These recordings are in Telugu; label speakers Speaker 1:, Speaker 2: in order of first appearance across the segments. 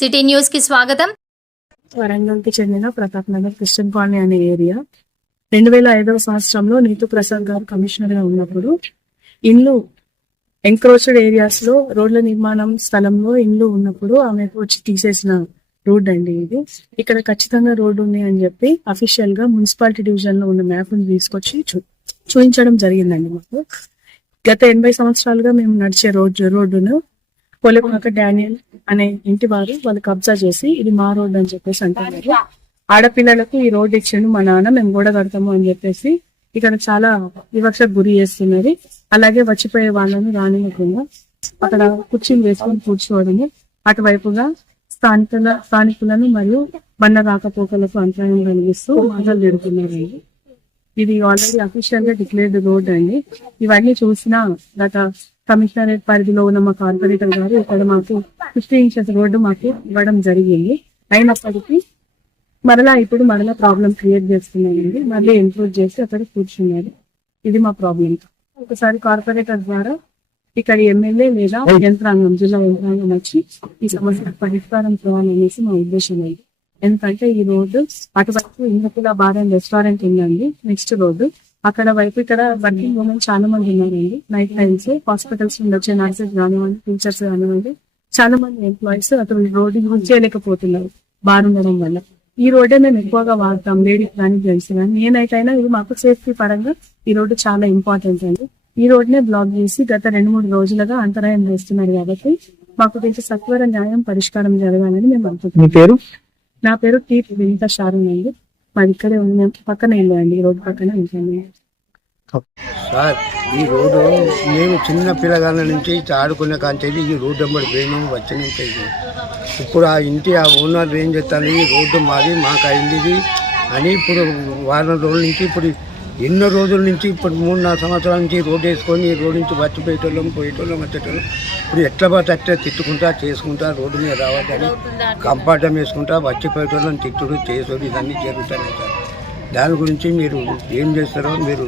Speaker 1: సిటీ న్యూస్కి స్వాగతం.
Speaker 2: వరంగల్కి చెందిన ప్రతాప్ నగర్ క్రిస్టియన్ కాలనీ అనే ఏరియా. రెండు వేల ఐదవ సంవత్సరంలో నీతు ప్రసాద్ గారు కమిషనర్గా ఉన్నప్పుడు ఇండ్లు ఎంక్రోచ్డ్ ఏరియాస్లో రోడ్ల నిర్మాణం స్థలంలో ఇండ్లు ఉన్నప్పుడు ఆమె వచ్చి తీసేసిన రోడ్ అండి ఇది. ఇక్కడ ఖచ్చితంగా రోడ్డు ఉంది అని చెప్పి అఫీషియల్గా మున్సిపాలిటీ డివిజన్లో ఉన్న మ్యాప్ని తీసుకొచ్చి చూ- చూపించడం జరిగిందండి మాకు. గత ఎనభై సంవత్సరాలుగా మేము నడిచే రోడ్డు రోడ్డును పొలపాక డానియల్ అనే ఇంటి వారు వాళ్ళు కబ్జా చేసి ఇది మా రోడ్ అని చెప్పేసి అంటున్నారు. ఆడపిల్లలకు ఈ రోడ్ ఇచ్చిండు మా నాన్న మేము కూడా కడతాము అని చెప్పేసి ఇక్కడ చాలా వివక్షకు గురి చేస్తున్నది అలాగే వచ్చిపోయే వాళ్ళని రానివ్వకుండా అక్కడ కుర్చీలు వేసుకొని కూర్చోవడము అటువైపుగా స్థానికుల స్థానికులను మరియు బండ రాకపోకలకు అంతరాయం కలిగిస్తూ మాటలు తిడుతున్నారండి ఇది ఆల్రెడీ అఫీషియల్గా డిక్లేర్డ్ రోడ్ అండి. ఇవన్నీ చూసిన గత కమిషనరేట్ పరిధిలో ఉన్న మా కార్పొరేటర్ గారు ఇక్కడ మాకు ఫిఫ్టీ ఇంచెస్ రోడ్డు మాకు ఇవ్వడం జరిగింది. అయినప్పటికీ మరలా ఇప్పుడు మరలా ప్రాబ్లం క్రియేట్ చేస్తున్నారండి మళ్ళీ ఇంక్లూడ్ చేసి అక్కడ కూర్చున్నారు. ఇది మా ప్రాబ్లం ఒకసారి కార్పొరేటర్ ద్వారా ఇక్కడ ఎమ్మెల్యే లేదా యంత్రాంగం జిల్లా యంత్రాంగం వచ్చి ఈ సమస్యకు పరిష్కారం చేయాలనేసి మా ఉద్దేశం అండి ఎందుకంటే ఈ రోడ్డు అటువైపు ఇందుకుల బార్ అండ్ రెస్టారెంట్ ఉందండి. నెక్స్ట్ రోడ్డు. అక్కడ వైపు ఇక్కడ వర్కింగ్ ఉమెన్ చాలా మంది ఉన్నారండి. నైట్ టైమ్స్ హాస్పిటల్స్ నుండి వచ్చే నర్సెస్ కానివ్వండి టీచర్స్ కానివ్వండి చాలా మంది ఎంప్లాయీస్ అతను రోడ్డు యూజ్ చేయలేకపోతున్నారు బార్ ఉండడం వల్ల. ఈ రోడ్డే మేము ఎక్కువగా వాడతాం లేడీస్ కానీ జెంట్స్ కానీ. నేనైతేనా ఇది మాకు సేఫ్టీ పరంగా ఈ రోడ్డు చాలా ఇంపార్టెంట్ అండి. ఈ రోడ్నే బ్లాక్ చేసి గత రెండు మూడు రోజులుగా అంతరాయం చేస్తున్నారు కాబట్టి మాకు కొంచెం సత్వర న్యాయం పరిష్కారం జరగాలని మేము అనుకుంటున్నాం. నా పేరు టీ వినిత షారూన్ అండి మాది ఇక్కడే ఉంది. పక్కన ఇల్లు అండి. ఈ రోడ్డు పక్కన ఉంటాను
Speaker 3: సార్ ఈ రోడ్డు మేము చిన్న పిల్లగాళ్ళ నుంచి ఆడుకునే కాంచేది ఈ రోడ్డు వెంబడి పోయినాము వచ్చినాక ఇప్పుడు ఆ ఇంటి ఆ ఓనర్ ఏం చెప్తాను ఈ రోడ్డు మాది మాకు అయింది అని ఇప్పుడు వారం రోజుల నుంచి ఇప్పుడు ఎన్నో రోజుల నుంచి ఇప్పుడు మూడు నాలుగు సంవత్సరాల నుంచి రోడ్డు వేసుకొని ఈ రోడ్డు నుంచి వచ్చిపోయేటోళ్ళం పోయేటోళ్ళం వచ్చేటోళ్ళం. ఇప్పుడు ఎట్లా పడితే అట్లా తిట్టుకుంటా చేసుకుంటా రోడ్డు మీద రావద్దని కంపార్టం వేసుకుంటా వచ్చిపోయేటోళ్ళం తిట్టుడు చేసుడు ఇవన్నీ జరుగుతున్నాయి సార్ దాని గురించి మీరు ఏం చేస్తారో మీరు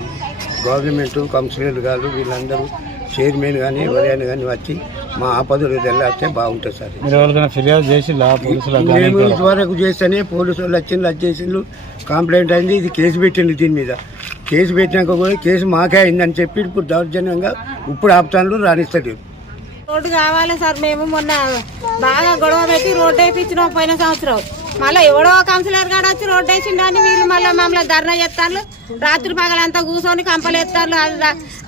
Speaker 3: గవర్నమెంట్ కౌన్సిలర్ గారు వీళ్ళందరూ చైర్మన్ కానీ ఎవరైనా కానీ వచ్చి మా ఆపదలు వెళ్ళాస్తే బాగుంటుంది సార్. మేము ఇంతవరకు చేస్తేనే పోలీసు వాళ్ళు వచ్చిండ్రు అది చేసిండ్రు. కంప్లైంట్ అయింది ఇది కేసు పెట్టిండు దీని మీద. కేసు పెట్టినాక కూడా కేసు మాకే అయిందని చెప్పి ఇప్పుడు దౌర్జన్యంగా ఇప్పుడు ఆపుతాను రాణిస్తారు
Speaker 4: రోడ్డు కావాలి సార్ మేము మొన్న బాగా గొడవ పెట్టి రోడ్డు వేయించినాం పోయిన సంవత్సరం. మళ్ళీ ఎవడో కౌన్సిలర్ గారు వచ్చి రోడ్డు వేసిండు అని వీళ్ళు మళ్ళీ మమ్మల్ని ధర్నా చేస్తారు రాత్రి పగలంతా కూర్చొని కంపలు ఎత్తారు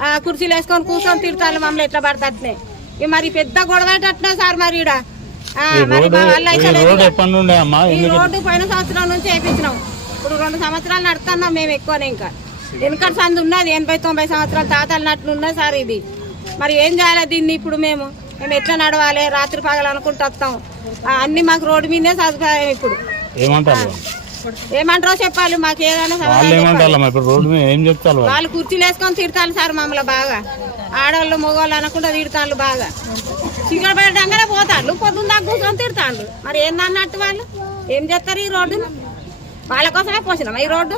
Speaker 4: ఆ కుర్చీలు వేసుకొని కూర్చొని తిడతారు మమ్మల్ని ఎట్లా పడతట్నే. ఇక మరి పెద్ద గొడవ అట్నే సార్ మరి ఈడ. ఆ, మరి మా
Speaker 5: ఈ ఎందుకు
Speaker 4: రోడ్డు పోయిన సంవత్సరం నుంచి వేయించినాం. ఇప్పుడు రెండు సంవత్సరాలు నడుతున్నాం మేము ఎక్కువనే ఇంకా. వెనకటి సంది ఉన్నది. ఎనభై తొంభై సంవత్సరాలు తాతలు నట్లు ఉన్నది సార్ ఇది. మరి ఏం చేయాలి దీన్ని ఇప్పుడు మేము? మేము ఎట్లా నడవాలి? రాత్రి పగలు అనుకుంటూ వస్తాం. అన్ని మాకు రోడ్డు మీదే సదుపాయం ఇప్పుడు.
Speaker 5: ఏమంటారు?
Speaker 4: ఏమంటారో చెప్పాలి. మాకు ఏదైనా
Speaker 5: వాళ్ళు రోడ్డు
Speaker 4: కుర్చీలు వేసుకొని తిడతారు సార్ మమ్మల్ని బాగా. ఆడవాళ్ళు మగవాళ్ళు అనకుండా తిడతాళ్ళు బాగా. చీకటి పెట్టడంగానే పోతాళ్ళు. పొద్దున్న దాకా కూర్చొని తిడతాళ్ళు. మరి ఏందన్నట్టు వాళ్ళు? ఏం చేస్తారు ఈ రోడ్డును? వాళ్ళ కోసమే పోసినాం ఈ రోడ్డు?